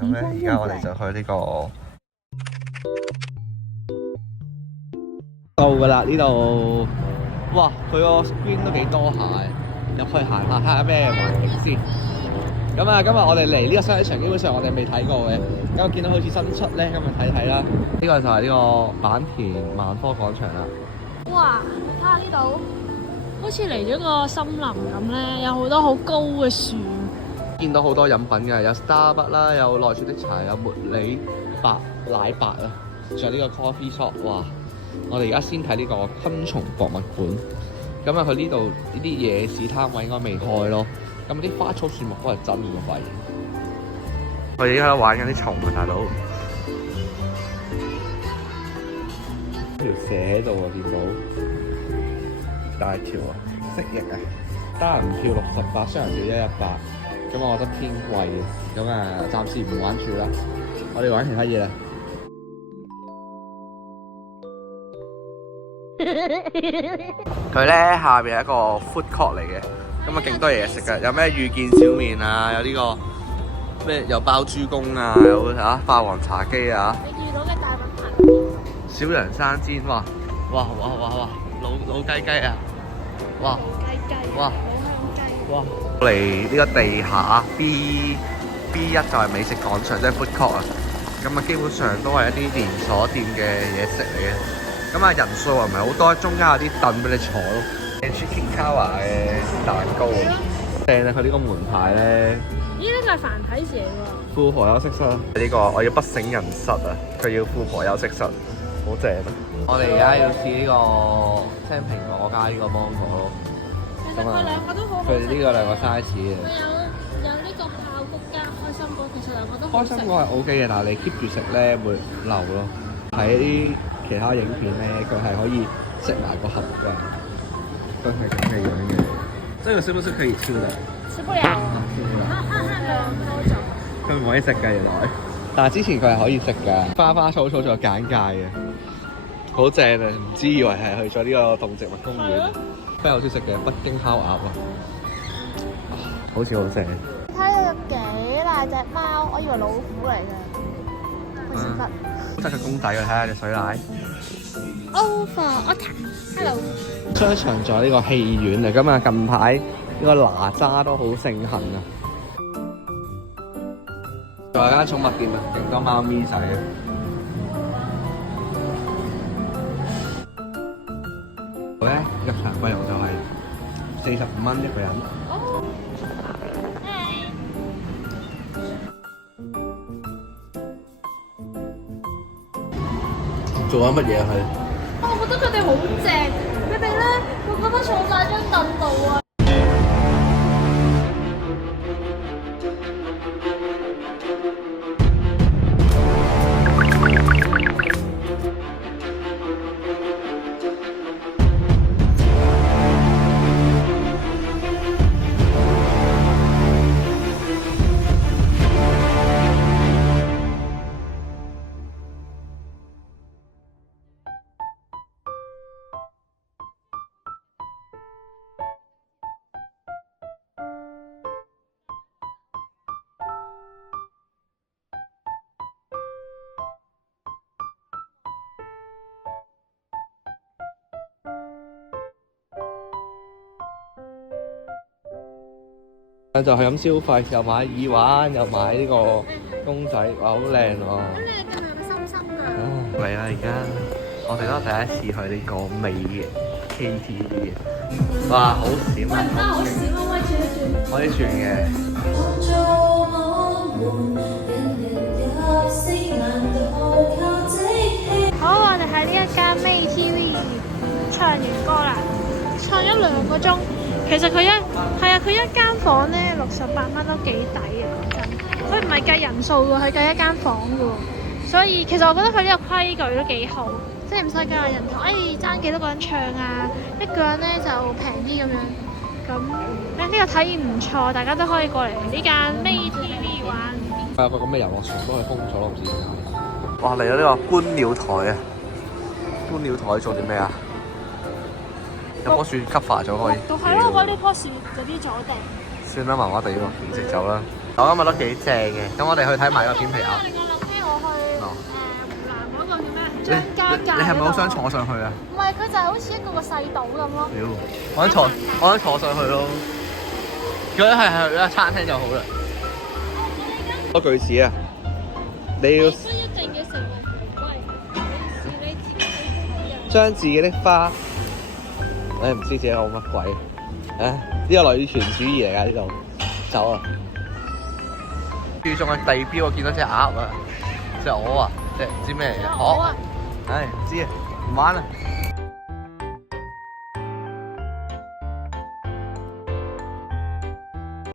咁咧而家我哋就去呢個到噶啦呢度。哇！佢個 screen 都幾多下嘅，入去行下睇下咩環境先。咁啊，今日我哋嚟呢個商場，基本上我哋未睇過嘅。咁我見到好似新出咧，今日睇睇啦。呢個就係呢個坂田萬科廣場啦。哇！睇下呢度，好似嚟咗個森林咁咧，有好多好高嘅樹。見到好多飲品嘅，有 Starbucks 啦，有奈雪的茶，有茉莉白奶白啊，仲有呢個 coffee shop。哇！我哋而家先睇呢個昆蟲博物館。咁啊，佢呢度呢啲夜市攤位應該未開咯。咁啲花草樹木都係真嘅，我發現。我哋而家玩緊啲蟲啊，大佬。條蛇喺度啊，見到大條啊，蜥蜴啊，單人票68，雙人票118。咁我覺得偏貴嘅，咁啊暫時唔玩住啦。我哋玩其他嘢啦。佢咧下邊係一個 food court 嚟嘅，咁啊勁多嘢食嘅，有咩遇見小麵啊，有呢個咩有包豬公啊，有霸王茶姬啊，你遇到嘅大品牌，小羊生煎，哇老雞雞啊，哇雞雞，哇老香雞，哇！嚟呢個地下 B1就係美食廣場，即係 food court 啊，咁啊基本上都係一啲連鎖店嘅嘢食嚟嘅。咁啊人數又唔係好多，中間有啲凳俾你坐咯。Chicken Tower 嘅蛋糕啊，正啊！佢呢個門牌咧，咦？呢個係繁體字嚟喎。富婆休息室。呢個我要不省人事啊！佢要富婆休息室，好正啊！我哋而家要試呢個青蘋果加呢個芒果咯。其實佢兩個都好好食。佢呢個兩個 size 嘅。佢有呢個爆谷加開心果，其實兩個都好食。開心果係 OK 嘅，但係你 keep 住食咧會流咯。睇啲其他影片咧，佢係可以食埋個盒㗎，都係咁嘅樣嘅。這個是不是可以吃的？吃不了。佢唔可以食㗎原來，但係之前佢係可以食㗎。花花草草仲有簡介嘅，好正啊！唔知以為係去咗呢個動植物公園。非常好中意食嘅北京烤鴨啊，好似好正。睇到有幾大隻貓，我以為老虎嚟嘅。去食乜？好得佢公仔㗎，睇下隻水奶。Over Otter，Hello。商場仲有呢個戲院嚟㗎嘛，近排呢個哪吒都好盛行啊。仲有間寵物店啊，勁多貓咪仔啊。咧入場費用就係45蚊一個人。做緊乜嘢啊？佢？我覺得佢哋好正，佢哋咧個個都坐晒張凳度啊！就係咁消費，又買耳環，又買呢個公仔，哇，好靚喎！咁你今日有冇心心啊？嚟啦！而家我哋都第一次去呢個美嘅 KTV 嘅，哇，好閃啊！好閃啊！喂，轉一轉。可以轉嘅。好，我哋喺呢一間 MayTV 唱完歌啦，唱咗2個鐘。其實佢一間房咧68蚊都幾抵啊！講真，佢唔係計人數喎，係計一間房嘅喎。所以其實我覺得佢呢個規矩都幾好，即係唔使計下人頭，爭幾多個人唱啊，一個人咧就平啲咁樣。咁咧呢個體驗唔錯，大家都可以過嚟呢間 MayTV 玩。有個咁嘅遊樂場都係封咗咯，唔知點解。哇！嚟咗呢個觀鳥台啊！觀鳥台做啲咩啊？有棵樹 cover 咗可以。係咯，我呢棵樹有啲阻埞。算啦，麻麻地喎，唔食走啦。我今日都幾正嘅，咁我哋去睇埋個片皮鴨。我諗起我去湖南嗰個叫咩？張家界。你係咪好想坐上去啊？唔係，佢就係好似一個個細島咁咯。屌，我想坐上去咯。如果係去間餐廳就好啦。個句子啊，你要不一定要成為權威，是你自己去將自己的花，我唔知自己講乜鬼。呢個女權主義嚟㗎呢度，走啊！注重嘅地標，我見到隻鴨啊，隻鵝啊，隻唔知咩嚟嘅，鵝啊，唔知啊，唔玩啦。